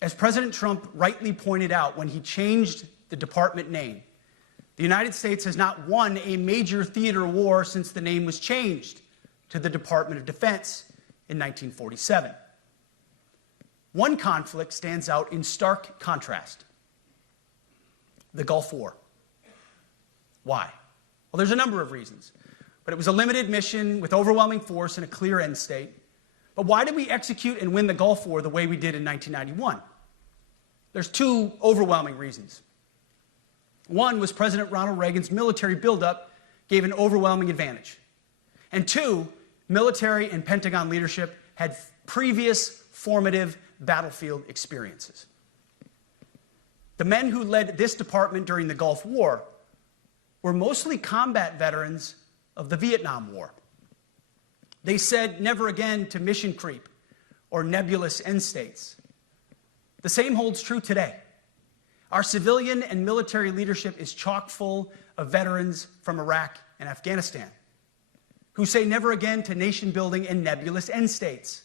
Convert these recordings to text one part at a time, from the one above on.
As President Trump rightly pointed out when he changed the department name, the United States has not won a major theater war since the name was changed to the Department of Defense in 1947. One conflict stands out in stark contrast: the Gulf War. Why? Well, there's a number of reasons, but it was a limited mission with overwhelming force and a clear end state. But why did we execute and win the Gulf War the way we did in 1991? There's two overwhelming reasons. One was President Ronald Reagan's military buildup gave an overwhelming advantage. And two, military and Pentagon leadership had previous formative battlefield experiences. The men who led this department during the Gulf War were mostly combat veterans of the Vietnam War. They said never again to mission creep or nebulous end states. The same holds true today. Our civilian and military leadership is chock full of veterans from Iraq and Afghanistan who say never again to nation building and nebulous end states.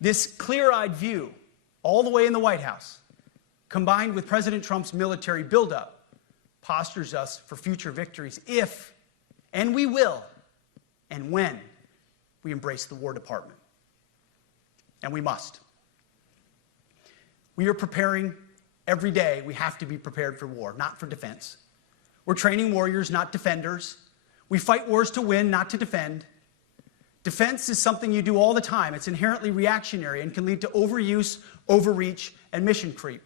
This clear-eyed view, all the way in the White House, combined with President Trump's military buildup, postures us for future victories if, and we will, and when we embrace the War Department. And we must. We are preparing every day. We have to be prepared for war, not for defense. We're training warriors, not defenders. We fight wars to win, not to defend. Defense is something you do all the time. It's inherently reactionary and can lead to overuse, overreach, and mission creep.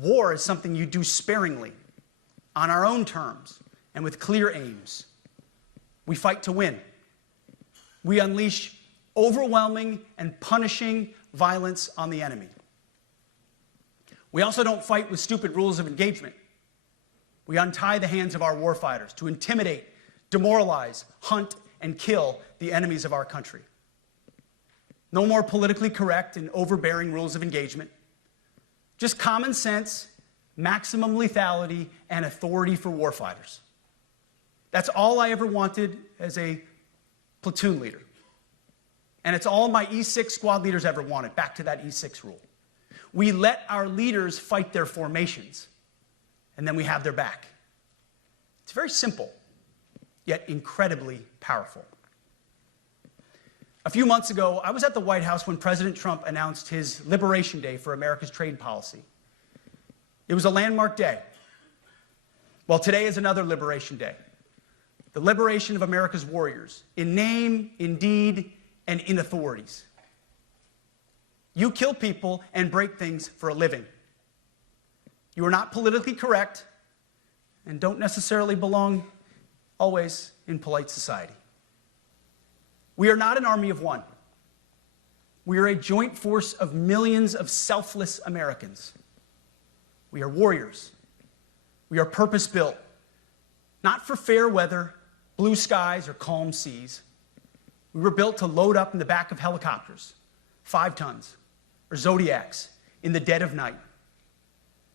War is something you do sparingly, on our own terms, and with clear aims. We fight to win. We unleash overwhelming and punishing violence on the enemy. We also don't fight with stupid rules of engagement. We untie the hands of our warfighters to intimidate, demoralize, hunt, and kill the enemies of our country. No more politically correct and overbearing rules of engagement. Just common sense, maximum lethality, and authority for warfighters. That's all I ever wanted as a platoon leader. And it's all my E6 squad leaders ever wanted, back to that E6 rule. We let our leaders fight their formations, and then we have their back. It's very simple, yet incredibly powerful. A few months ago, I was at the White House when President Trump announced his Liberation Day for America's trade policy. It was a landmark day. Well, today is another Liberation Day. The liberation of America's warriors, in name, in deed, and in authorities. You kill people and break things for a living. You are not politically correct and don't necessarily belong always in polite society. We are not an army of one. We are a joint force of millions of selfless Americans. We are warriors. We are purpose-built, not for fair weather, blue skies, or calm seas. We were built to load up in the back of helicopters, 5 tons, or Zodiacs in the dead of night,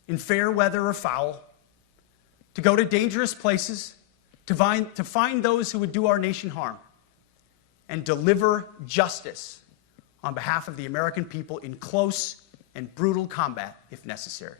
in fair weather or foul, to go to dangerous places, to find those who would do our nation harm, and deliver justice on behalf of the American people in close and brutal combat if necessary.